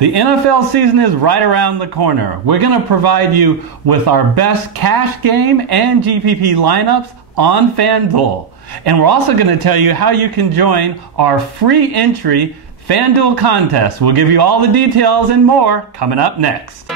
The NFL season is right around the corner. We're going to provide you with our best cash game and GPP lineups on FanDuel. And we're also going to tell you how you can join our free entry FanDuel contest. We'll give you all the details and more coming up next.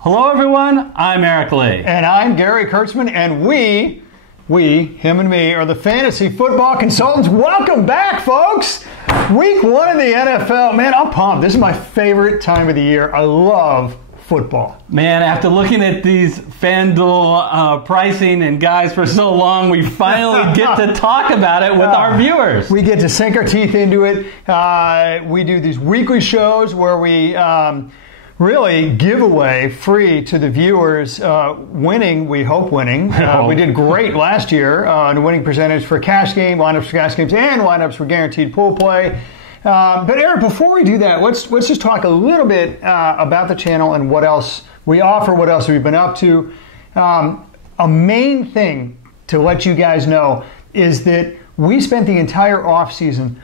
Hello everyone, I'm Eric Lee. And I'm Gary Kurtzman, and we, him and me, are the Fantasy Football Consultants. Welcome back, folks! Week 1 of the NFL. Man, I'm pumped. This is my favorite time of the year. I love football. Man, after looking at these FanDuel pricing and guys for so long, we finally get to talk about it with our viewers. We get to sink our teeth into it. We do these weekly shows where we really give away free to the viewers, winning, we hope winning. We did great last year on the winning percentage for cash game, lineups for cash games, and lineups for guaranteed pool play. But Eric, before we do that, let's just talk a little bit about the channel and what else we offer, what else we've been up to. A main thing to let you guys know is that we spent the entire off season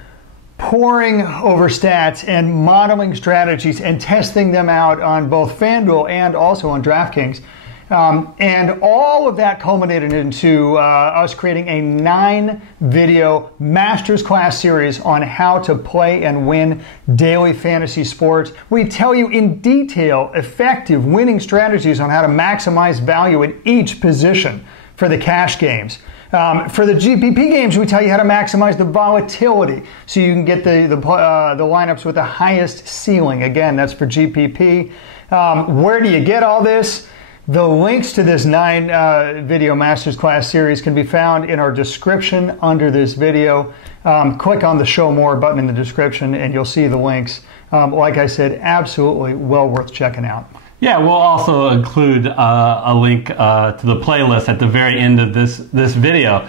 poring over stats and modeling strategies and testing them out on both FanDuel and also on DraftKings. And all of that culminated into us creating a 9-video master's class series on how to play and win daily fantasy sports. We tell you in detail effective winning strategies on how to maximize value at each position for the cash games. For the GPP games, we tell you how to maximize the volatility so you can get the lineups with the highest ceiling. Again, that's for GPP. Where do you get all this? The links to this 9-video Masters Class series can be found in our description under this video. Click on the Show More button in the description and you'll see the links. Like I said, absolutely well worth checking out. Yeah, we'll also include a link to the playlist at the very end of this video.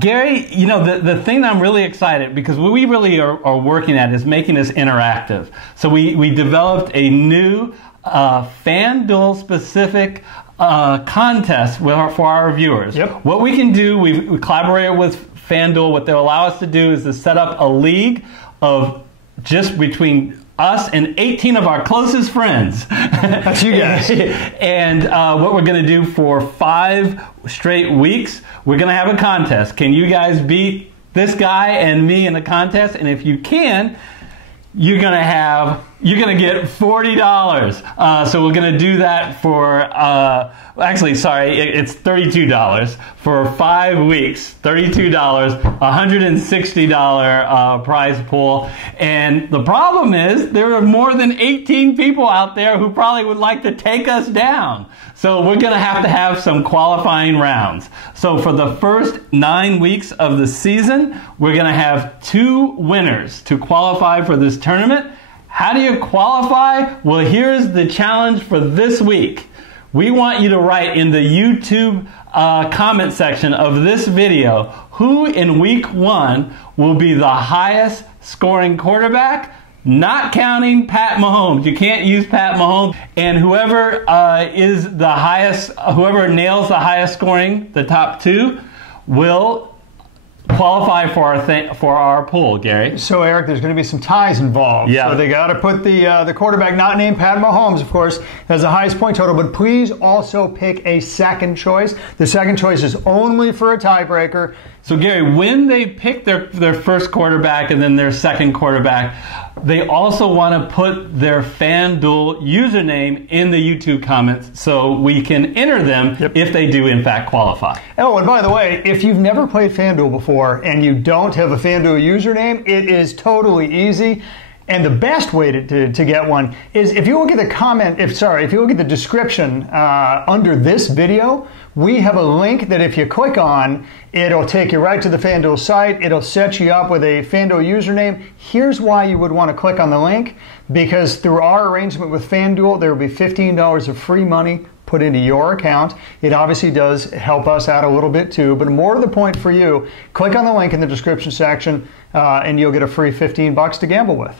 Gary, you know, the thing that I'm really excited, because what we really are working at is making this interactive. So we developed a new FanDuel-specific contest for our viewers. Yep. What we can do, we collaborated with FanDuel. What they'll allow us to do is to set up a league of just between us and 18 of our closest friends. That's you guys. And what we're going to do for 5 straight weeks, we're going to have a contest. Can you guys beat this guy and me in the contest? And if you can, you're going to get $40. So we're going to do that for, actually, sorry, it's $32 for 5 weeks, $32, $160 prize pool. And the problem is there are more than 18 people out there who probably would like to take us down. So we're going to have some qualifying rounds. So for the first 9 weeks of the season, we're going to have 2 winners to qualify for this tournament. How do you qualify? Well, here's the challenge for this week. We want you to write in the YouTube comment section of this video who in week 1 will be the highest scoring quarterback, not counting Pat Mahomes. You can't use Pat Mahomes. And whoever is the highest, whoever nails the highest scoring, the top 2, will qualify for our pool, Gary. So, Eric, there's going to be some ties involved. Yeah. So they got to put the quarterback not named Pat Mahomes, of course, as the highest point total. But please also pick a second choice. The second choice is only for a tiebreaker. So, Gary, when they pick their first quarterback and then their second quarterback, they also want to put their FanDuel username in the YouTube comments so we can enter them if they do, in fact, qualify. Oh, and by the way, if you've never played FanDuel before and you don't have a FanDuel username, it is totally easy. And the best way to get one is if you look at the if you look at the description under this video, we have a link that if you click on, it'll take you right to the FanDuel site. It'll set you up with a FanDuel username. Here's why you would want to click on the link, because through our arrangement with FanDuel, there will be $15 of free money put into your account. It obviously does help us out a little bit too, but more to the point for you, click on the link in the description section and you'll get a free $15 to gamble with.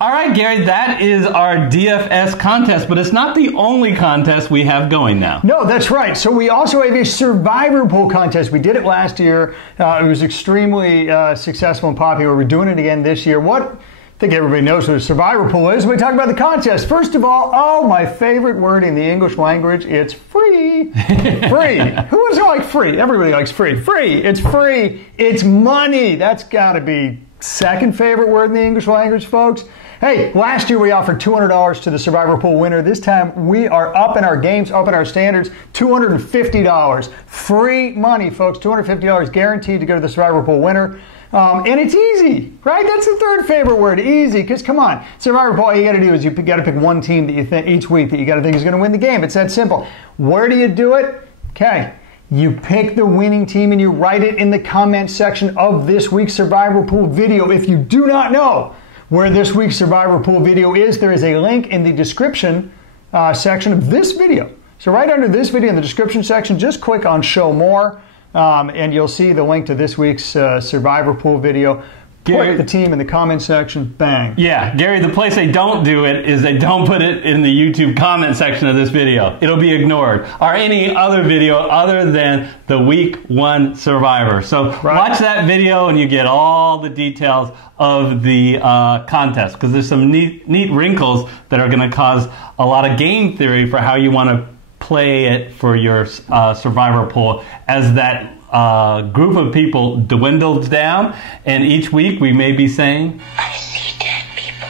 All right, Gary, that is our DFS contest, but it's not the only contest we have going now. No, that's right. So we also have a survivor pool contest. We did it last year. It was extremely successful and popular. We're doing it again this year. I think everybody knows what a survivor pool is. We talk about the contest. First of all, my favorite word in the English language, it's free. Free. Who doesn't like free? Everybody likes free. Free. It's free. It's money. That's got to be second favorite word in the English language, folks. Hey, last year we offered $200 to the survivor pool winner. This time we are up in our games, up in our standards, $250. Free money, folks. $250 guaranteed to go to the survivor pool winner. And it's easy, right? That's the third favorite word, easy. Because come on, survivor pool, all you got to do is you got to pick one team that you think each week that you got to think is going to win the game. It's that simple. Where do you do it? Okay, you pick the winning team and you write it in the comment section of this week's survivor pool video. If you do not know where this week's survivor pool video is, there is a link in the description section of this video. So right under this video in the description section, just click on Show More. And you'll see the link to this week's survivor pool video. Gary, put the team in the comment section. Bang. Yeah, Gary, the place they don't do it is they don't put it in the YouTube comment section of this video. It'll be ignored. Or any other video other than the week 1 survivor. So watch that video and you get all the details of the contest. Because there's some neat wrinkles that are going to cause a lot of game theory for how you want to play it for your survivor pool as that group of people dwindles down, and each week we may be saying, I see dead people.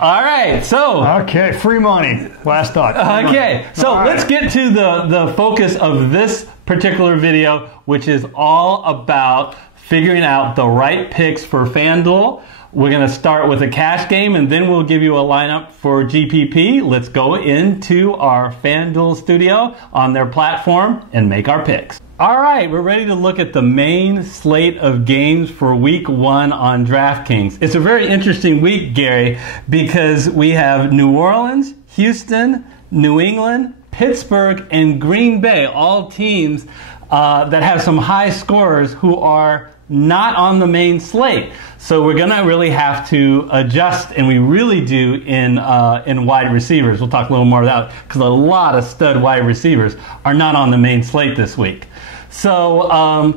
All right, so okay, free money. Last thought. Okay, so let's get to the focus of this particular video, which is all about figuring out the right picks for FanDuel. We're going to start with a cash game, and then we'll give you a lineup for GPP. Let's go into our FanDuel studio on their platform and make our picks. All right, we're ready to look at the main slate of games for week 1 on DraftKings. It's a very interesting week, Gary, because we have New Orleans, Houston, New England, Pittsburgh, and Green Bay, all teams that have some high scorers who are not on the main slate. So we're going to really have to adjust, and we really do in wide receivers. We'll talk a little more about that because a lot of stud wide receivers are not on the main slate this week. So I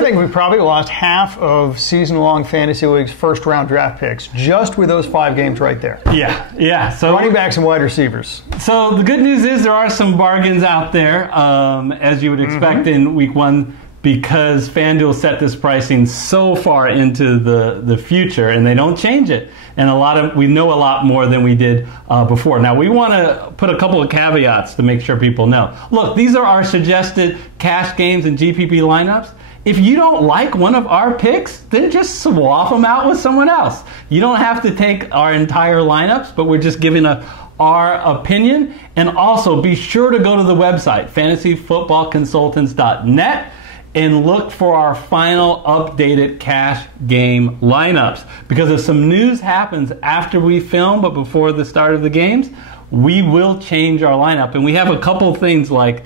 think we probably lost half of season-long fantasy leagues' first-round draft picks just with those 5 games right there. Yeah. So running backs and wide receivers. So the good news is there are some bargains out there, as you would expect in week 1. Because FanDuel set this pricing so far into the future, and they don't change it. And we know a lot more than we did before. Now, we want to put a couple of caveats to make sure people know. Look, these are our suggested cash games and GPP lineups. If you don't like one of our picks, then just swap them out with someone else. You don't have to take our entire lineups, but we're just giving our opinion. And also, be sure to go to the website, fantasyfootballconsultants.net. and look for our final updated cash game lineups. Because if some news happens after we film but before the start of the games, we will change our lineup. And we have a couple things like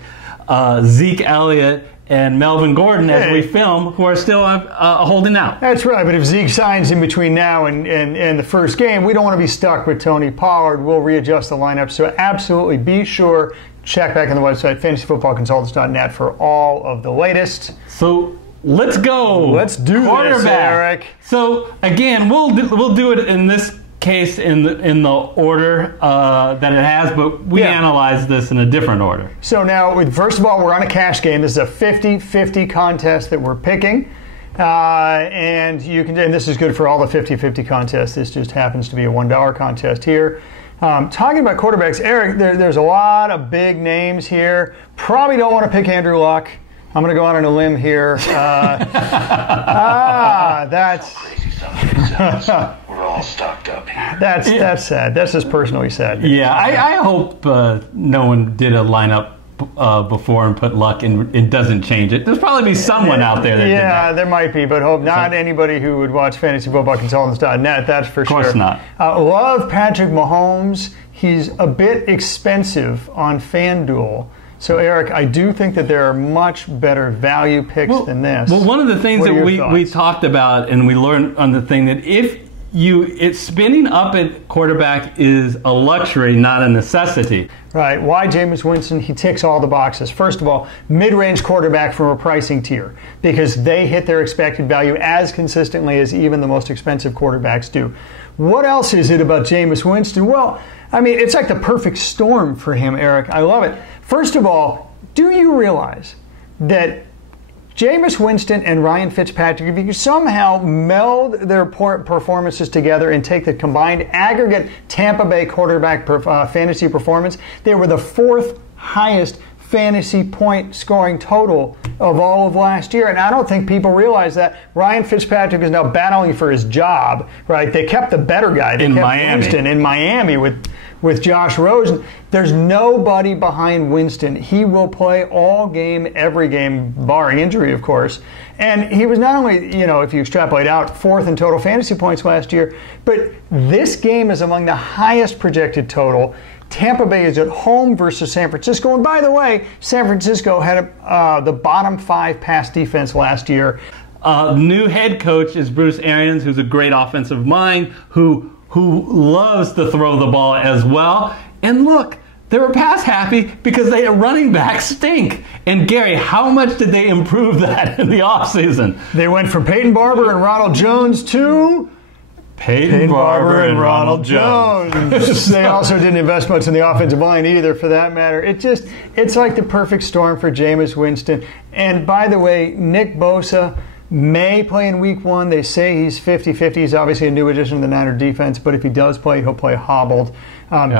Zeke Elliott and Melvin Gordon as we film who are still holding out. That's right, but if Zeke signs in between now and the first game, we don't want to be stuck with Toni Pollard. We'll readjust the lineup. So absolutely be sure check back on the website, fantasyfootballconsultants.net, for all of the latest. So let's go. Let's do this, Eric. So again, we'll do it in this case in the order that it has, but we analyze this in a different order. So now, first of all, we're on a cash game. This is a 50-50 contest that we're picking. And this is good for all the 50-50 contests. This just happens to be a $1 contest here. Talking about quarterbacks, Eric, there's a lot of big names here. Probably don't want to pick Andrew Luck. I'm going to go out on a limb here. That's we're all stocked up here. That's sad. That's just personally sad. Yeah, I hope no one did a lineup before and put Luck and it doesn't change it. There's probably be someone out there that did that. There might be, but hope not anybody who would watch fantasyfootballconsultants.net, that's for sure. Of course not. Love Patrick Mahomes. He's a bit expensive on FanDuel. So, Eric, I do think that there are much better value picks than this. Well, one of the things that we talked about and we learned on the thing that if spinning up at quarterback is a luxury, not a necessity. Right. Why Jameis Winston? He ticks all the boxes. First of all, mid-range quarterback from a pricing tier, because they hit their expected value as consistently as even the most expensive quarterbacks do. What else is it about Jameis Winston? Well, I mean, it's like the perfect storm for him, Eric. I love it. First of all, do you realize that Jameis Winston and Ryan Fitzpatrick, if you somehow meld their performances together and take the combined aggregate Tampa Bay quarterback fantasy performance, they were the 4th highest fantasy point scoring total of all of last year. And I don't think people realize that. Ryan Fitzpatrick is now battling for his job, right? They kept the better guy. They kept Winston in Miami with Josh Rosen. There's nobody behind Winston. He will play all game, every game, barring injury, of course. And he was not only, if you extrapolate out, 4th in total fantasy points last year, but this game is among the highest projected total. Tampa Bay is at home versus San Francisco. And by the way, San Francisco had the bottom 5 pass defense last year. New head coach is Bruce Arians, who's a great offensive mind, who loves to throw the ball as well. And look, they were pass happy because their running backs stink. And Gary, how much did they improve that in the offseason? They went from Peyton Barber and Ronald Jones to Peyton Barber and Ronald Jones. They also didn't invest much in the offensive line either, for that matter. It's like the perfect storm for Jameis Winston. And by the way, Nick Bosa may play in week 1. They say he's 50-50. He's obviously a new addition to the Niner defense, but if he does play, he'll play hobbled.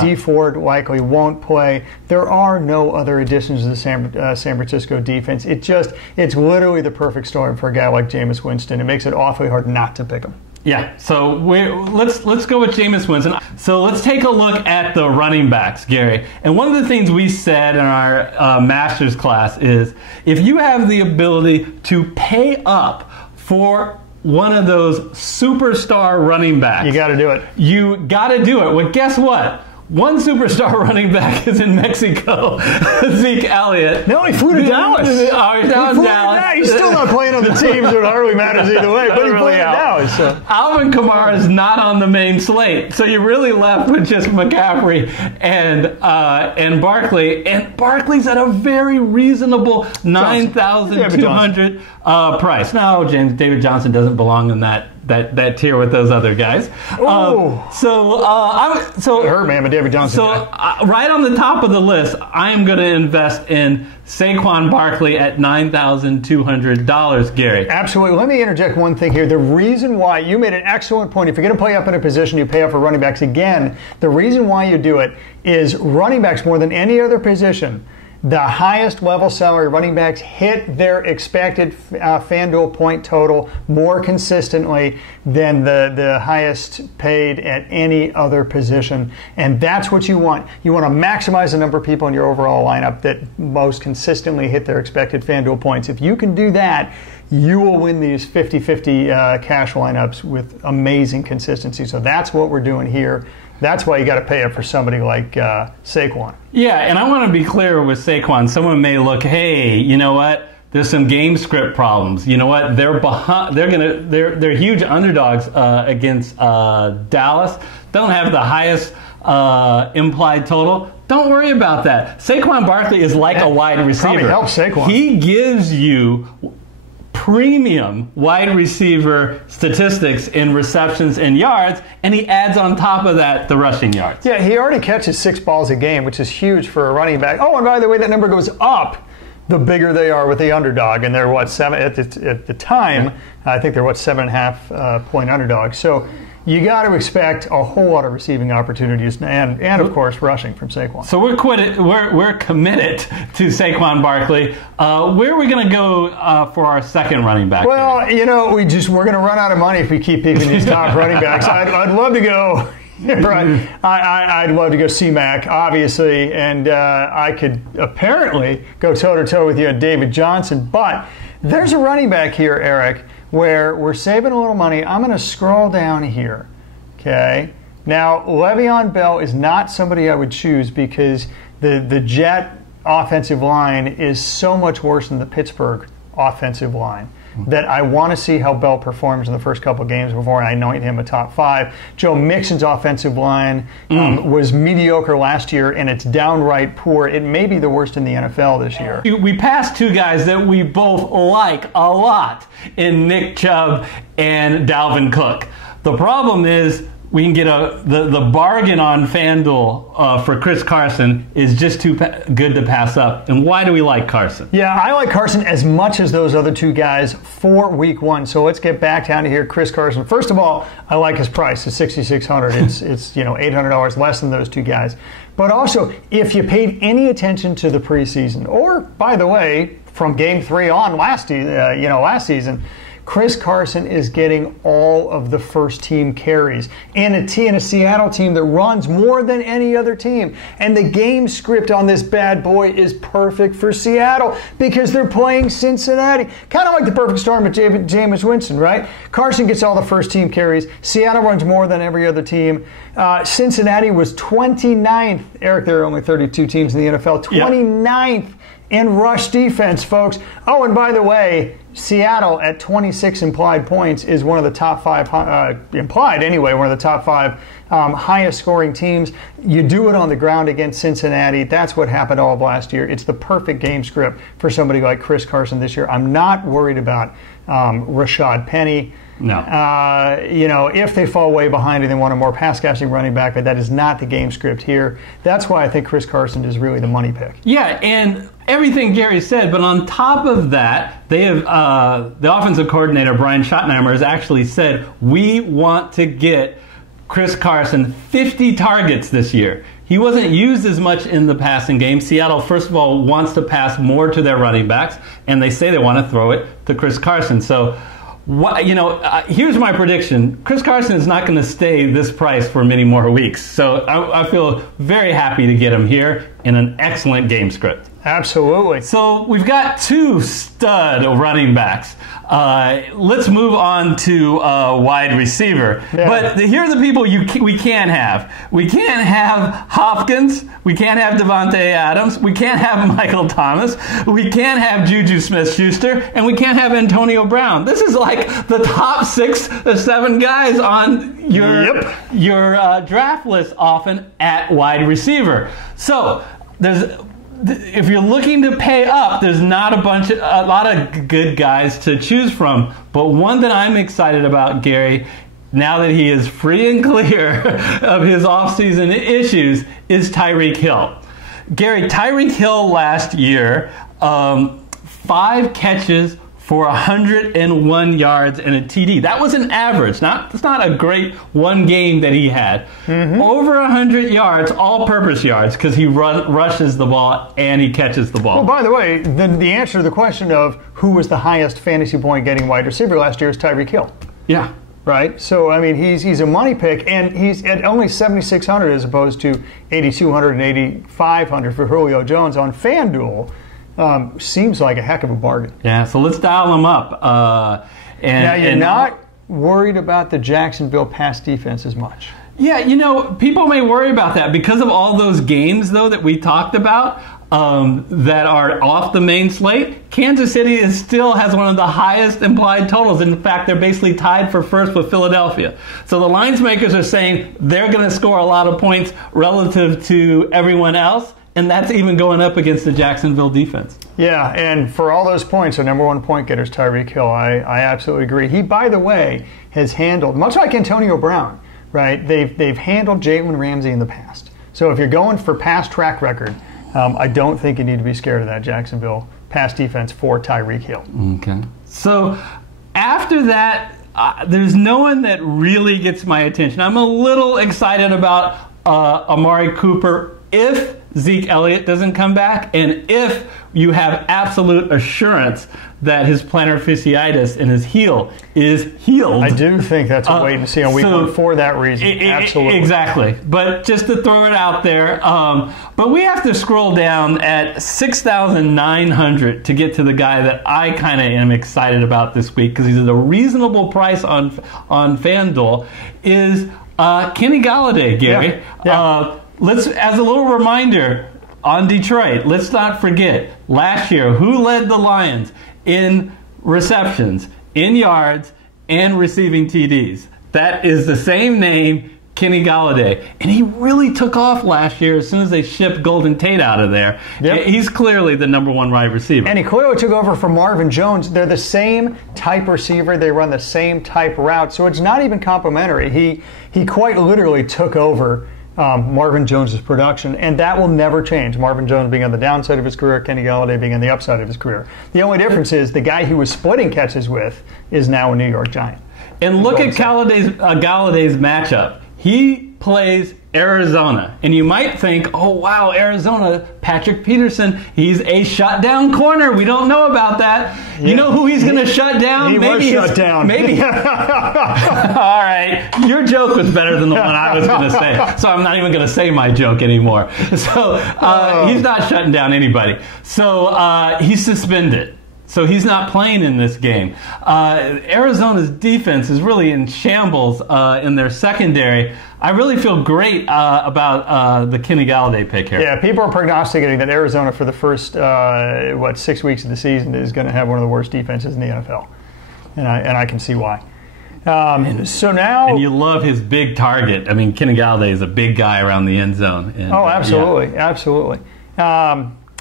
Dee Ford likely won't play. There are no other additions to the San Francisco defense. It's literally the perfect storm for a guy like Jameis Winston. It makes it awfully hard not to pick him. Yeah, so let's go with Jameis Winston. So let's take a look at the running backs, Gary. And one of the things we said in our master's class is if you have the ability to pay up for one of those superstar running backs, you got to do it. You got to do it. Well, guess what? One superstar running back is in Mexico, Zeke Elliott. No, he flew to Dallas. He's down in Dallas. He's still not playing on the team, so it hardly matters either way. But he's playing in Dallas. So. Alvin Kamara is not on the main slate, so you're really left with just McCaffrey and Barkley. And Barkley's at a very reasonable $9,200 price. No, David Johnson doesn't belong in that tier with those other guys. It hurt, man, but David Johnson. So right on the top of the list, I am going to invest in Saquon Barkley at $9,200, Gary. Absolutely. Let me interject one thing here. The reason why you made an excellent point, if you're going to play up in a position, you pay up for running backs. Again, the reason why you do it is running backs more than any other position. The highest level salary running backs hit their expected FanDuel point total more consistently than the highest paid at any other position. And that's what you want. You want to maximize the number of people in your overall lineup that most consistently hit their expected FanDuel points. If you can do that, you will win these 50-50 cash lineups with amazing consistency. So that's what we're doing here. That's why you got to pay up for somebody like Saquon. Yeah, and I want to be clear with Saquon. Someone may look, hey, you know what? There's some game script problems. You know what? They're behind. They're huge underdogs against Dallas. They don't have the highest implied total. Don't worry about that. Saquon Barkley is like a wide receiver. Probably helps Saquon. He gives you premium wide receiver statistics in receptions and yards, and he adds on top of that the rushing yards. Yeah, he already catches 6 balls a game, which is huge for a running back. Oh, and by the way, that number goes up the bigger they are with the underdog, and they're what, 7 at the time? I think they're what, 7.5 point underdogs. So you got to expect a whole lot of receiving opportunities and of course rushing from Saquon. So we're committed to Saquon Barkley. Where are we going to go for our second running back? Well, we're going to run out of money if we keep picking these top running backs. I'd love to go. Right. I'd love to go C-Mac, obviously, and I could apparently go toe-to-toe with you on David Johnson, but there's a running back here, Eric, where we're saving a little money. I'm going to scroll down here, okay? Now, Le'Veon Bell is not somebody I would choose because the Jet offensive line is so much worse than the Pittsburgh offensive line. that I want to see how Bell performs in the first couple of games before I anoint him a top 5. Joe Mixon's offensive line was mediocre last year, and it's downright poor. It may be the worst in the NFL this year. We passed 2 guys that we both like a lot in Nick Chubb and Dalvin Cook. The problem is we can get the bargain on FanDuel for Chris Carson is just too good to pass up. And why do we like Carson? Yeah, I like Carson as much as those other 2 guys for Week 1. So let's get back down to here. Chris Carson. First of all, I like his price. It's $6,600. It's $800 less than those 2 guys. But also, if you paid any attention to the preseason, or by the way, from Game 3 on last season. Chris Carson is getting all of the first-team carries in a Seattle team that runs more than any other team. And the game script on this bad boy is perfect for Seattle because they're playing Cincinnati. Kind of like the perfect storm with Jameis Winston, right? Carson gets all the first-team carries. Seattle runs more than every other team. Cincinnati was 29th. Eric, there are only 32 teams in the NFL. 29th in rush defense, folks. Oh, and by the way, Seattle at 26 implied points is one of the top 5, implied anyway, one of the top 5 highest scoring teams. You do it on the ground against Cincinnati. That's what happened all of last year. It's the perfect game script for somebody like Chris Carson this year. I'm not worried about Rashad Penny. No. If they fall way behind and they want a more pass-catching running back, but that is not the game script here. That's why I think Chris Carson is really the money pick. Yeah, and everything Gary said, but on top of that, they have the offensive coordinator, Brian Schottenheimer, has actually said, we want to get Chris Carson 50 targets this year. He wasn't used as much in the passing game. Seattle, first of all, wants to pass more to their running backs, and they say they want to throw it to Chris Carson. So, here's my prediction. Chris Carson is not going to stay this price for many more weeks. So I feel very happy to get him here in an excellent game script. Absolutely. So we've got 2 stud running backs. Let's move on to wide receiver. Yeah. But here are the people we can't have. We can't have Hopkins. We can't have Devontae Adams. We can't have Michael Thomas. We can't have Juju Smith-Schuster. And we can't have Antonio Brown. This is like the top 6 or 7 guys on your draft list often at wide receiver. So if you're looking to pay up, there's not a lot of good guys to choose from. But one that I'm excited about, Gary, now that he is free and clear of his offseason issues, is Tyreek Hill. Gary, Tyreek Hill last year, 5 catches for 101 yards and a TD. That was an average. That's not a great one game that he had. Over 100 yards, all-purpose yards, because he rushes the ball and he catches the ball. Well, by the way, the answer to the question of who was the highest fantasy point getting wide receiver last year is Tyreek Hill. Yeah. Right? So, I mean, he's a money pick, and he's at only $7,600 as opposed to $8,200 and $8,500 for Julio Jones on FanDuel. Seems like a heck of a bargain. Yeah, so let's dial them up. Now, you're not worried about the Jacksonville pass defense as much. Yeah, people may worry about that because of all those games, though, that we talked about that are off the main slate. Kansas City still has one of the highest implied totals. In fact, they're basically tied for first with Philadelphia. So the lines makers are saying they're going to score a lot of points relative to everyone else. And that's even going up against the Jacksonville defense. Yeah, and for all those points, the number 1 point getter is Tyreek Hill. I absolutely agree. He, by the way, has handled, much like Antonio Brown, right? They've handled Jalen Ramsey in the past. So if you're going for past track record, I don't think you need to be scared of that Jacksonville pass defense for Tyreek Hill. Okay. So after that, there's no one that really gets my attention. I'm a little excited about Amari Cooper if Zeke Elliott doesn't come back, and if you have absolute assurance that his plantar fasciitis in his heel is healed. I do think that's a wait and see on week 1 for that reason. Absolutely. Exactly. But just to throw it out there, but we have to scroll down at 6,900 to get to the guy that I kind of am excited about this week because he's at a reasonable price on FanDuel, is Kenny Golladay, Gary. Yeah. Let's, as a little reminder on Detroit, let's not forget last year who led the Lions in receptions. in yards and receiving TDs. That is the same name, Kenny Golladay. And he really took off last year as soon as they shipped Golden Tate out of there. Yep. He's clearly the number one wide receiver. And he clearly took over from Marvin Jones. They're the same type receiver. They run the same type route. So it's not even complimentary. He quite literally took over Marvin Jones' production, and that will never change. Marvin Jones being on the downside of his career, Kenny Golladay being on the upside of his career. The only difference is the guy he was splitting catches with is now a New York Giant. And look at Galladay's matchup. He plays Arizona. And you might think, oh, wow, Arizona, Patrick Peterson, he's a shutdown corner. We don't know about that. Yeah. You know who he's going to shut down? He was shut down. Maybe. All right. Your joke was better than the one I was going to say. So I'm not even going to say my joke anymore. So he's not shutting down anybody. So he's suspended. So he's not playing in this game. Arizona's defense is really in shambles in their secondary. I really feel great about the Kenny Golladay pick here. Yeah, people are prognosticating that Arizona for the first 6 weeks of the season is going to have one of the worst defenses in the NFL, and I can see why. So now, and you love his big target. I mean, Kenny Golladay is a big guy around the end zone. And, absolutely, absolutely.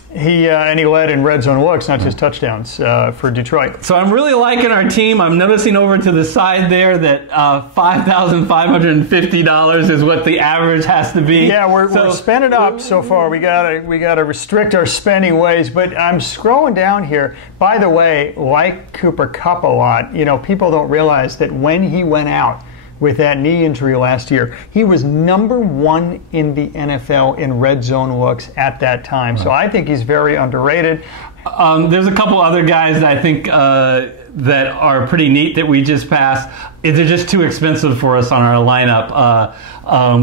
He led in red zone looks, not just touchdowns for Detroit. So I'm really liking our team. I'm noticing over to the side there that $5,550 is what the average has to be. Yeah, we're spending up so far. We gotta restrict our spending ways. But I'm scrolling down here. By the way, like Cooper Kupp a lot, people don't realize that when he went out with that knee injury last year, he was number one in the NFL in red zone looks at that time. So I think he's very underrated. There's a couple other guys that I think that are pretty neat that we just passed. They're just too expensive for us on our lineup.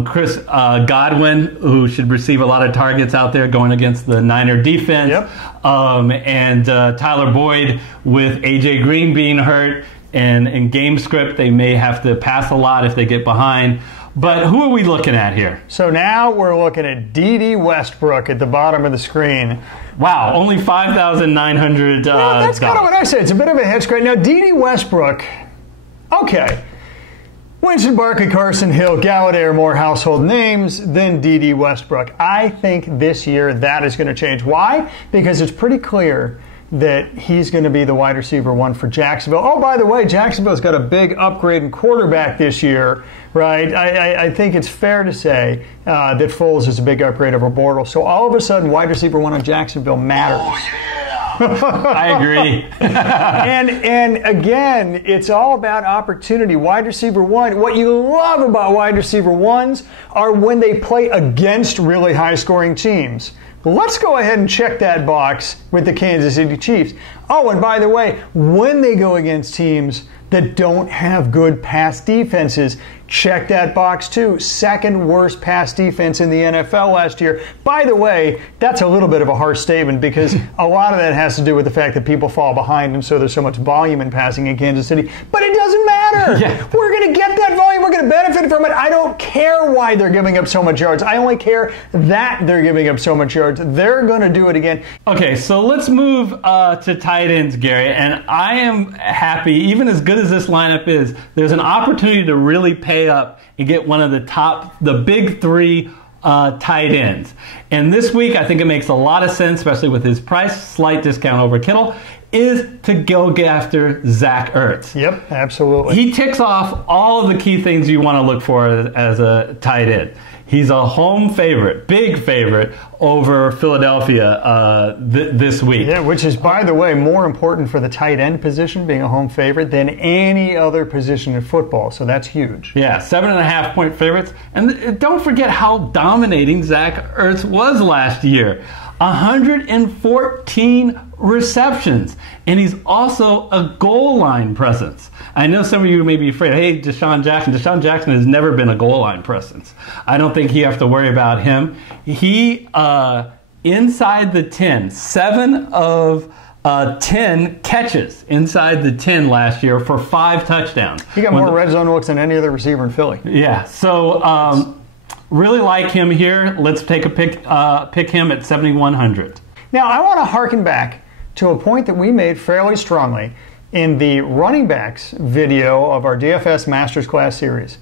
Chris Godwin, who should receive a lot of targets out there going against the Niner defense. Yep. And Tyler Boyd with A.J. Green being hurt. And in game script, they may have to pass a lot if they get behind. But who are we looking at here? So now we're looking at Dede Westbrook at the bottom of the screen. Wow, only $5,900. That's kind of what I said. It's a bit of a head scratch. Now, Dede Westbrook, okay. Winston, Barkley, Carson, Hill, Golladay are more household names than Dede Westbrook. I think this year that is going to change. Why? Because it's pretty clear that he's going to be the wide receiver one for Jacksonville. Oh, by the way, Jacksonville's got a big upgrade in quarterback this year, right? I think it's fair to say that Foles is a big upgrade over Bortles. So all of a sudden, wide receiver one on Jacksonville matters. Oh, yeah. I agree. and again, it's all about opportunity. Wide receiver one, what you love about wide receiver ones are when they play against really high-scoring teams. Let's go ahead and check that box with the Kansas City Chiefs. Oh, and by the way, when they go against teams that don't have good pass defenses, check that box too. Second worst pass defense in the NFL last year. By the way, that's a little bit of a harsh statement because a lot of that has to do with the fact that people fall behind and so there's so much volume in passing in Kansas City. But it doesn't matter. Yeah. We're going to get that volume. We're going to benefit from it. I don't care why they're giving up so much yards. I only care that they're giving up so much yards. They're going to do it again. Okay, so let's move to tight ends, Gary. And I am happy, even as good as this lineup is, there's an opportunity to really pay up and get one of the big three tight ends. And this week, I think it makes a lot of sense, especially with his price, slight discount over Kittle, is to go get after Zach Ertz. Yep, absolutely. He ticks off all of the key things you want to look for as a tight end. He's a home favorite, big favorite over Philadelphia this week. Yeah, which is, by the way, more important for the tight end position, being a home favorite, than any other position in football. So that's huge. Yeah, 7.5-point favorites. And don't forget how dominating Zach Ertz was last year. 114 receptions. And he's also a goal line presence. I know some of you may be afraid, hey, Desean Jackson. Desean Jackson has never been a goal line presence. I don't think you have to worry about him. He, inside the 10, 7 of 10 catches inside the 10 last year for 5 touchdowns. He got more red zone looks than any other receiver in Philly. Yeah, so really like him here. Let's take a pick him at 7,100. Now, I want to harken back to a point that we made fairly strongly in the running backs video of our DFS Masters Class series.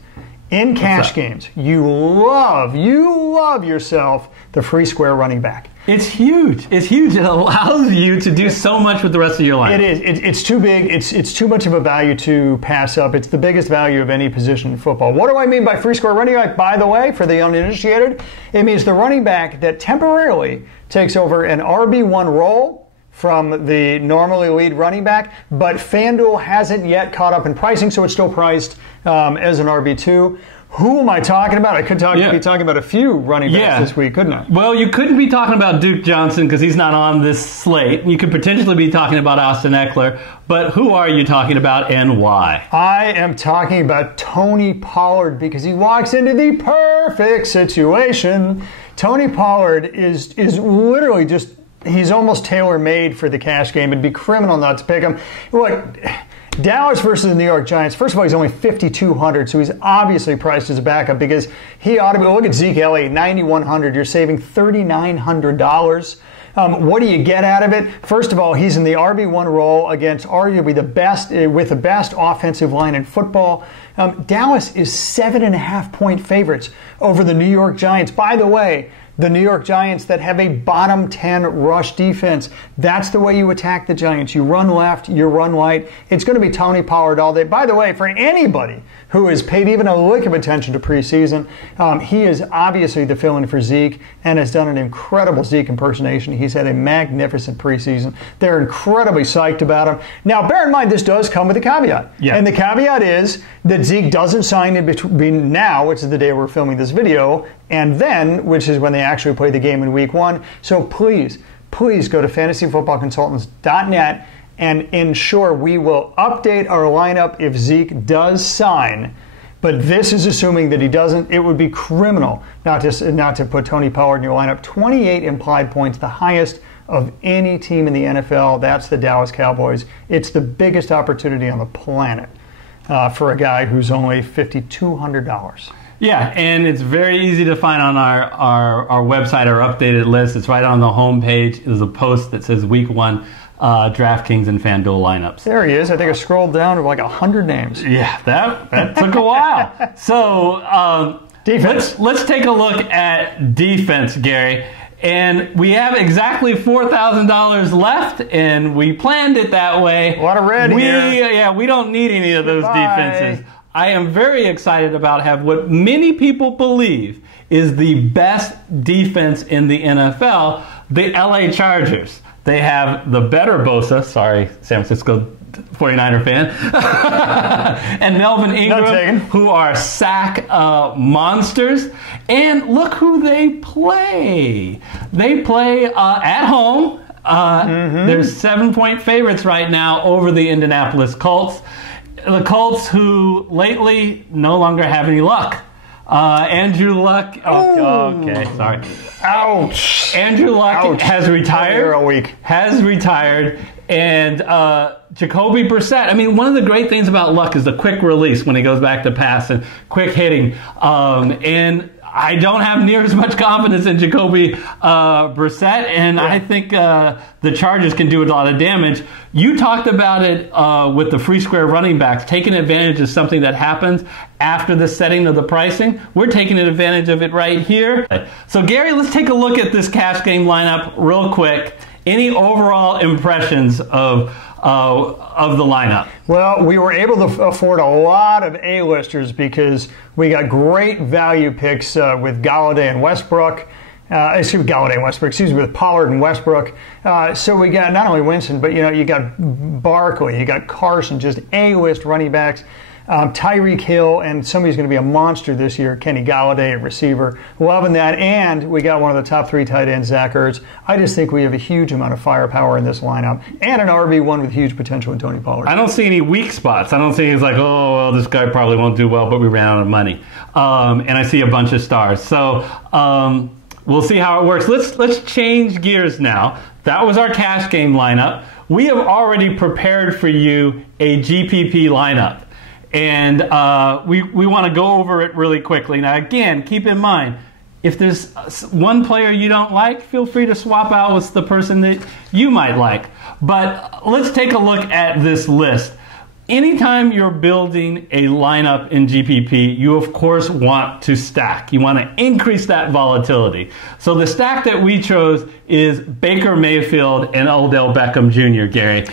In cash games, you love yourself the free square running back. It's huge. It's huge. It allows you to do so much with the rest of your life. It is. It's too big. It's too much of a value to pass up. It's the biggest value of any position in football. What do I mean by free square running back, by the way, for the uninitiated? It means the running back that temporarily takes over an RB1 role from the normally lead running back, but FanDuel hasn't yet caught up in pricing, so it's still priced as an RB2. Who am I talking about? I could be talking about a few running backs this week, couldn't I? Well, you couldn't be talking about Duke Johnson because he's not on this slate. You could potentially be talking about Austin Eckler, but who are you talking about and why? I am talking about Toni Pollard because he walks into the perfect situation. Toni Pollard is literally just, he's almost tailor-made for the cash game. It'd be criminal not to pick him. Look, Dallas versus the New York Giants. First of all, he's only 5,200, so he's obviously priced as a backup because he ought to be. Look at Zeke Elliott, 9,100. You're saving $3,900. What do you get out of it? First of all, he's in the RB1 role against arguably the best, with the best offensive line in football. Dallas is 7.5-point favorites over the New York Giants. By the way, the New York Giants that have a bottom 10 rush defense. That's the way you attack the Giants. You run left, you run right. It's going to be Toni Pollard all day. By the way, for anybody who has paid even a lick of attention to preseason, he is obviously the fill-in for Zeke and has done an incredible Zeke impersonation. He's had a magnificent preseason. They're incredibly psyched about him. Now, bear in mind, this does come with a caveat. Yeah. And the caveat is that Zeke doesn't sign in between now, which is the day we're filming this video, and then, which is when they actually play the game in week 1. So please go to fantasyfootballconsultants.net and ensure we will update our lineup if Zeke does sign. But this is assuming that he doesn't. It would be criminal not to put Toni Pollard in your lineup. 28 implied points, the highest of any team in the NFL. That's the Dallas Cowboys. It's the biggest opportunity on the planet for a guy who's only $5,200. Yeah, and it's very easy to find on our website, our updated list. It's right on the homepage. There's a post that says Week 1 DraftKings and FanDuel lineups. There he is. I think I scrolled down to like 100 names. Yeah, that took a while. So defense. Let's take a look at defense, Gary. And we have exactly $4,000 left, and we planned it that way. A lot of red here. Yeah, we don't need any of those defenses. I am very excited about what many people believe is the best defense in the NFL, the LA Chargers. They have the better Bosa, sorry, San Francisco 49er fan, and Melvin Ingram, who are sack monsters. And look who they play. They play at home. They're 7-point favorites right now over the Indianapolis Colts. The Colts, who lately no longer have any luck. Andrew Luck. Okay, sorry. Ouch. Andrew Luck has retired. Has retired. And Jacoby Brissett. I mean, one of the great things about Luck is the quick release when he goes back to pass and quick hitting. And I don't have near as much confidence in Jacoby Brissett, and I think the Chargers can do a lot of damage. You talked about it with the free square running backs, taking advantage of something that happens after the setting of the pricing. We're taking advantage of it right here. So, Gary, let's take a look at this cash game lineup real quick. Any overall impressions of the lineup? Well, we were able to afford a lot of A-listers because we got great value picks with Galladay and Westbrook. With Pollard and Westbrook. So we got not only Winston, but you got Barkley, you got Carson, just A-list running backs. Tyreek Hill, and somebody's going to be a monster this year, Kenny Galladay at receiver. Loving that. And we got one of the top 3 tight ends, Zach Ertz. I just think we have a huge amount of firepower in this lineup and an RB1 with huge potential in Toni Pollard. I don't see any weak spots. I don't see it's like, oh, well, this guy probably won't do well, but we ran out of money. And I see a bunch of stars. So we'll see how it works. Let's change gears now. That was our cash game lineup. We have already prepared for you a GPP lineup. And we want to go over it really quickly. Now, again, keep in mind, if there's one player you don't like, feel free to swap out with the person that you might like. But let's take a look at this list. Anytime you're building a lineup in GPP, you of course want to stack. You want to increase that volatility. So the stack that we chose is Baker Mayfield and Odell Beckham Jr., Gary.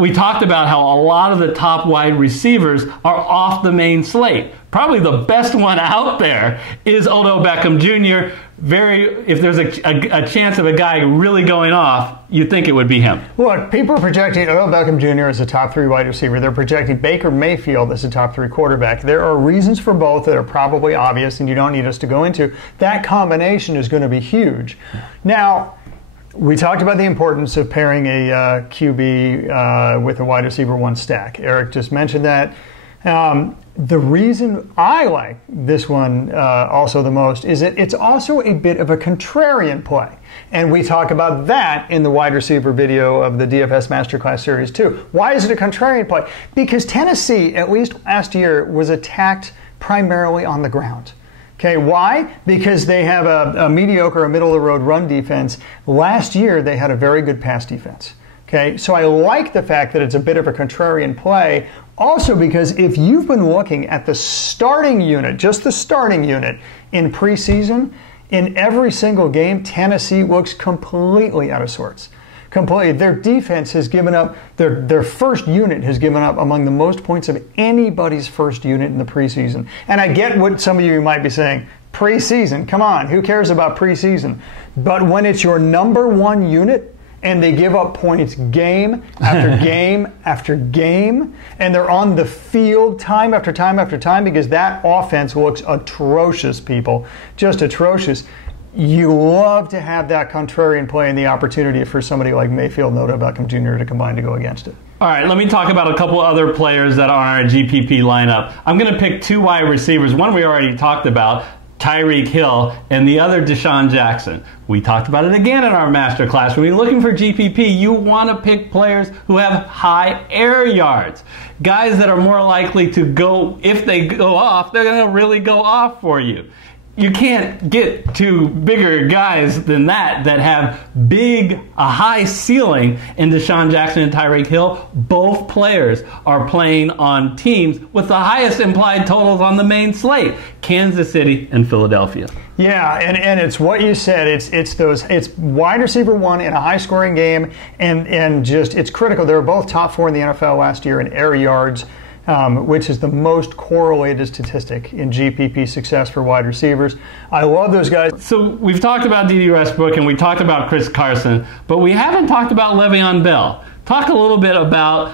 We talked about how a lot of the top wide receivers are off the main slate. Probably the best one out there is Odell Beckham Jr. If there's a chance of a guy really going off, you'd think it would be him. Look, people are projecting Odell Beckham Jr. as a top 3 wide receiver. They're projecting Baker Mayfield as a top 3 quarterback. There are reasons for both that are probably obvious and you don't need us to go into. That combination is going to be huge. Now, we talked about the importance of pairing a QB with a wide receiver 1 stack. Eric just mentioned that. The reason I like this one also the most is that it's also a bit of a contrarian play. And we talk about that in the wide receiver video of the DFS Masterclass Series 2. Why is it a contrarian play? Because Tennessee, at least last year, was attacked primarily on the ground. Okay, why? Because they have a mediocre, a middle-of-the-road run defense. Last year, they had a very good pass defense. Okay, so I like the fact that it's a bit of a contrarian play. Also because if you've been looking at the starting unit, just the starting unit in preseason, in every single game, Tennessee looks completely out of sorts. Completely. Their defense has given up, their first unit has given up among the most points of anybody's first unit in the preseason. And I get what some of you might be saying, preseason, come on, who cares about preseason? But when it's your number 1 unit, and they give up points game after game after game, and they're on the field time after time after time because that offense looks atrocious, people. Just atrocious. You love to have that contrarian play and the opportunity for somebody like Mayfield and Odell Beckham Jr. to combine to go against it. All right, let me talk about a couple other players that are on our GPP lineup. I'm going to pick 2 wide receivers. One we already talked about, Tyreek Hill, and the other Desean Jackson. We talked about it again in our masterclass. When you're looking for GPP, you want to pick players who have high air yards. Guys that are more likely to go, if they go off, they're going to really go off for you. You can't get 2 bigger guys than that have a high ceiling in Desean Jackson and Tyreek Hill. Both players are playing on teams with the highest implied totals on the main slate, Kansas City and Philadelphia. Yeah, and it's what you said. It's wide receiver 1 in a high scoring game, and just it's critical. They were both top 4 in the NFL last year in air yards. Which is the most correlated statistic in GPP success for wide receivers. I love those guys. So we've talked about Dede Westbrook and we talked about Chris Carson, but we haven't talked about Le'Veon Bell. Talk a little bit about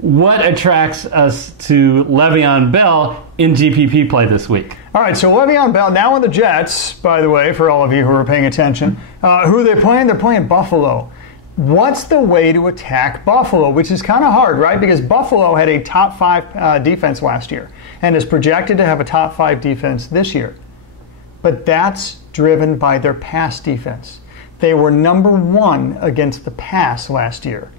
what attracts us to Le'Veon Bell in GPP play this week. All right, so Le'Veon Bell, now on the Jets, by the way, for all of you who are paying attention. Who are they playing? They're playing Buffalo. What's the way to attack Buffalo? Which is kind of hard, right? Because Buffalo had a top 5 defense last year and is projected to have a top 5 defense this year. But that's driven by their pass defense. They were number 1 against the pass last year.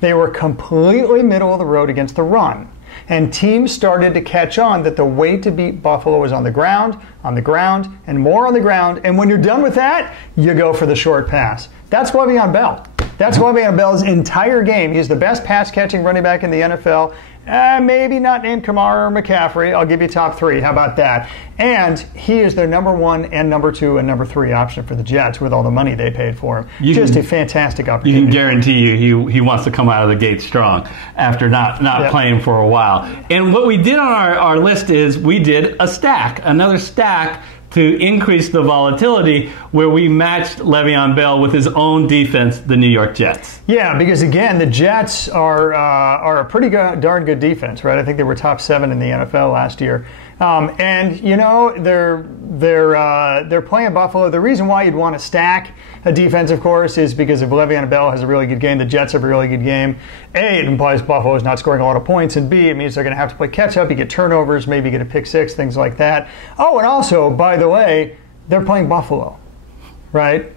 They were completely middle of the road against the run. And teams started to catch on that the way to beat Buffalo is on the ground, and more on the ground. And when you're done with that, you go for the short pass. That's Le'Veon Bell. That's Le'Veon Bell's entire game. He's the best pass-catching running back in the NFL. Maybe not named Kamara or McCaffrey. I'll give you top 3. How about that? And he is their number 1 and number 2 and number 3 option for the Jets with all the money they paid for him. Just a fantastic opportunity. You can guarantee you he wants to come out of the gate strong after not playing for a while. And what we did on our list is we did another stack to increase the volatility where we matched Le'Veon Bell with his own defense, the New York Jets. Yeah, because again, the Jets are a pretty darn good defense, right? I think they were top 7 in the NFL last year. And you know, they're playing Buffalo. The reason why you'd want to stack a defense, of course, is because if Le'Veon Bell has a really good game, the Jets have a really good game. A, it implies Buffalo is not scoring a lot of points, and B, it means they're going to have to play catch up. You get turnovers, maybe get a pick 6, things like that. Oh, and also, by the way, they're playing Buffalo, right?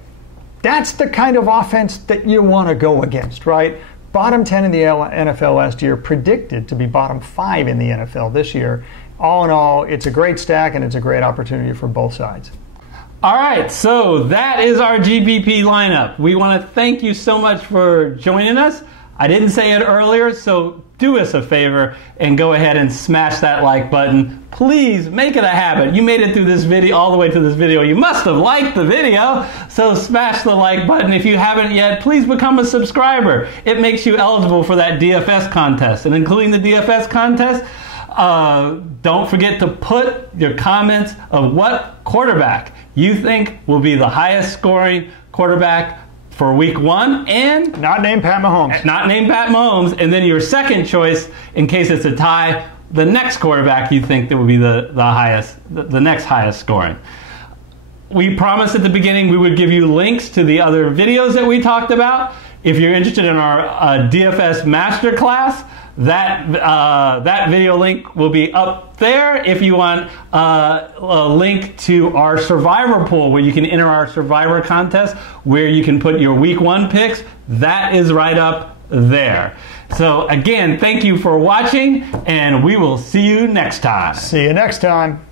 That's the kind of offense that you want to go against, right? Bottom 10 in the NFL last year, predicted to be bottom 5 in the NFL this year. All in all, it's a great stack and it's a great opportunity for both sides. All right, so that is our GPP lineup. We want to thank you so much for joining us. I didn't say it earlier, so do us a favor and go ahead and smash that like button. Please make it a habit. You made it through this video, all the way to this video. You must have liked the video, so smash the like button. If you haven't yet, please become a subscriber. It makes you eligible for that DFS contest. And including the DFS contest, don't forget to put your comments of what quarterback you think will be the highest scoring quarterback for week 1, and not named Pat Mahomes. Not named Pat Mahomes. And then your second choice, in case it's a tie, the next quarterback you think that would be the next highest scoring. We promised at the beginning we would give you links to the other videos that we talked about. If you're interested in our DFS masterclass, that video link will be up there. If you want a link to our survivor pool where you can enter our survivor contest where you can put your week 1 picks, that is right up there. So again, thank you for watching, and we will see you next time. See you next time.